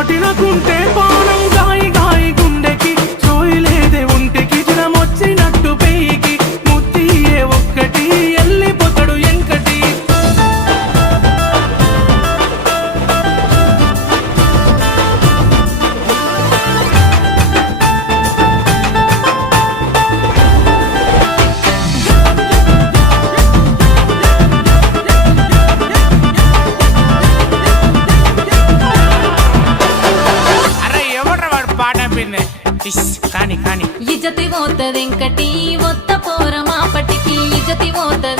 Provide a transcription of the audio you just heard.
దాటినకుంటే పానం గాయి గాయి గుండెకి సోయిలేదే ఒంటికి జ్వరమొచ్చినట్టు పెయికి ముత్తియే ఒక్కటి ఎల్లిపోతాడు ఎంకటి అరే ఎవడ్రా వాడు పాట పిందే కానీ కానీ ఇజ్జతి పోతదెంకటి ఒత్త పోర మాపటికి ఇజ్జతి పోతది